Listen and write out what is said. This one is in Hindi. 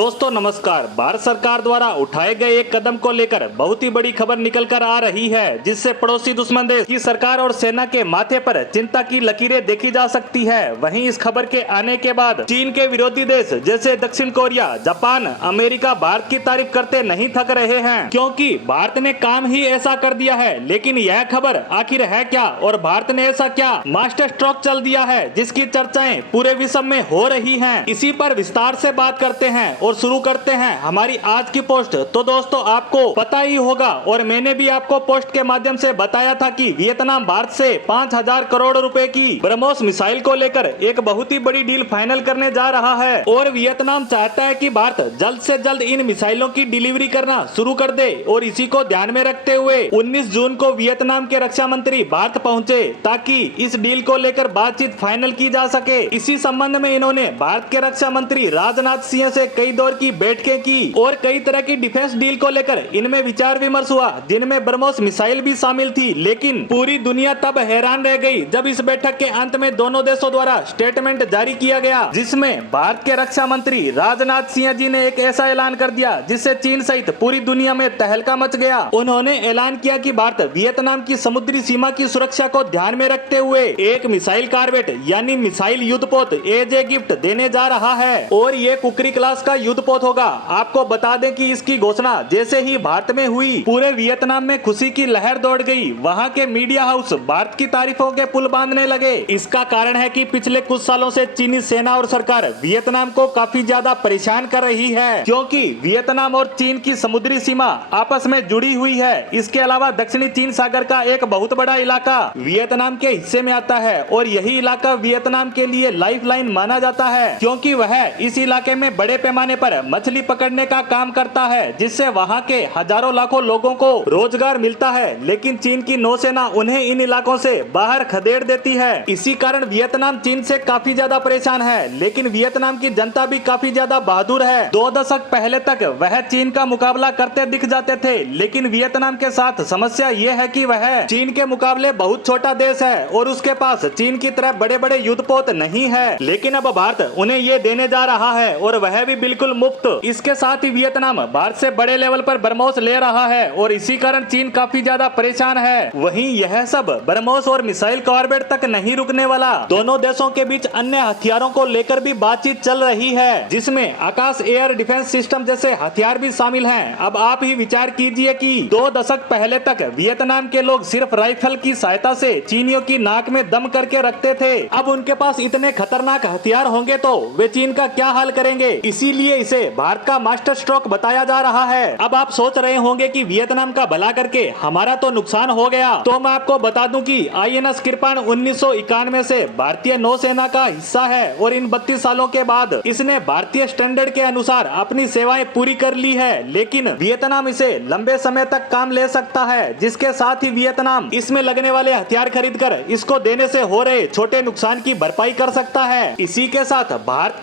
दोस्तों नमस्कार। भारत सरकार द्वारा उठाए गए एक कदम को लेकर बहुत ही बड़ी खबर निकल कर आ रही है, जिससे पड़ोसी दुश्मन देश की सरकार और सेना के माथे पर चिंता की लकीरें देखी जा सकती है। वहीं इस खबर के आने के बाद चीन के विरोधी देश जैसे दक्षिण कोरिया, जापान, अमेरिका भारत की तारीफ करते नहीं थक रहे हैं, क्योंकि भारत ने काम ही ऐसा कर दिया है। लेकिन यह खबर आखिर है क्या और भारत ने ऐसा क्या मास्टर स्ट्रोक चल दिया है जिसकी चर्चाएं पूरे विश्व में हो रही हैं। इसी पर विस्तार से बात करते हैं और शुरू करते हैं हमारी आज की पोस्ट। तो दोस्तों आपको पता ही होगा और मैंने भी आपको पोस्ट के माध्यम से बताया था कि वियतनाम भारत से 5000 करोड़ रुपए की ब्रह्मोस मिसाइल को लेकर एक बहुत ही बड़ी डील फाइनल करने जा रहा है और वियतनाम चाहता है कि भारत जल्द से जल्द इन मिसाइलों की डिलीवरी करना शुरू कर दे। और इसी को ध्यान में रखते हुए 19 जून को वियतनाम के रक्षा मंत्री भारत पहुंचे ताकि इस डील को लेकर बातचीत फाइनल की जा सके। इसी संबंध में इन्होंने भारत के रक्षा मंत्री राजनाथ सिंह से कई दौर की बैठकें की और कई तरह की डिफेंस डील को लेकर इनमें विचार विमर्श हुआ, जिनमें ब्रह्मोस मिसाइल भी शामिल थी। लेकिन पूरी दुनिया तब हैरान रह गई जब इस बैठक के अंत में दोनों देशों द्वारा स्टेटमेंट जारी किया गया, जिसमें भारत के रक्षा मंत्री राजनाथ सिंह जी ने एक ऐसा ऐलान कर दिया जिससे चीन सहित पूरी दुनिया में तहलका मच गया। उन्होंने ऐलान किया कि भारत वियतनाम की समुद्री सीमा की सुरक्षा को ध्यान में रखते हुए एक मिसाइल कार्वेट यानी मिसाइल युद्धपोत एज ए गिफ्ट देने जा रहा है और ये कुकरी क्लास का युद्धपोत होगा। आपको बता दें कि इसकी घोषणा जैसे ही भारत में हुई पूरे वियतनाम में खुशी की लहर दौड़ गई। वहां के मीडिया हाउस भारत की तारीफों के पुल बांधने लगे। इसका कारण है कि पिछले कुछ सालों से चीनी सेना और सरकार वियतनाम को काफी ज्यादा परेशान कर रही है, क्योंकि वियतनाम और चीन की समुद्री सीमा आपस में जुड़ी हुई है। इसके अलावा दक्षिणी चीन सागर का एक बहुत बड़ा इलाका वियतनाम के हिस्से में आता है और यही इलाका वियतनाम के लिए लाइफलाइन माना जाता है, क्योंकि वह इस इलाके में बड़े पैमाने पर मछली पकड़ने का काम करता है, जिससे वहां के हजारों लाखों लोगों को रोजगार मिलता है। लेकिन चीन की नौसेना उन्हें इन इलाकों से बाहर खदेड़ देती है। इसी कारण वियतनाम चीन से काफी ज्यादा परेशान है। लेकिन वियतनाम की जनता भी काफी ज्यादा बहादुर है। 2 दशक पहले तक वह चीन का मुकाबला करते दिख जाते थे, लेकिन वियतनाम के साथ समस्या ये है कि वह चीन के मुकाबले बहुत छोटा देश है और उसके पास चीन की तरह बड़े बड़े युद्धपोत नहीं है। लेकिन अब भारत उन्हें ये देने जा रहा है और वह भी बिल्कुल मुफ्त। इसके साथ ही वियतनाम भारत से बड़े लेवल पर ब्रह्मोस ले रहा है और इसी कारण चीन काफी ज्यादा परेशान है। वहीं यह सब ब्रह्मोस और मिसाइल कॉर्बेट तक नहीं रुकने वाला। दोनों देशों के बीच अन्य हथियारों को लेकर भी बातचीत चल रही है, जिसमें आकाश एयर डिफेंस सिस्टम जैसे हथियार भी शामिल हैं। अब आप ही विचार कीजिए कि 2 दशक पहले तक वियतनाम के लोग सिर्फ राइफल की सहायता से चीनियों की नाक में दम करके रखते थे। अब उनके पास इतने खतरनाक हथियार होंगे तो वे चीन का क्या हाल करेंगे। इसीलिए इसे भारत का मास्टर स्ट्रोक बताया जा रहा है। अब आप सोच रहे होंगे कि वियतनाम का भला करके हमारा तो नुकसान हो गया, तो मैं आपको बता दूं कि INS कृपाण 1991 से भारतीय नौसेना का हिस्सा है और इन 32 सालों के बाद इसने भारतीय स्टैंडर्ड के अनुसार अपनी सेवाएं पूरी कर ली है। लेकिन वियतनाम इसे लंबे समय तक काम ले सकता है, जिसके साथ ही वियतनाम इसमें लगने वाले हथियार खरीद कर इसको देने से हो रहे छोटे नुकसान की भरपाई कर सकता है। इसी के साथ भारत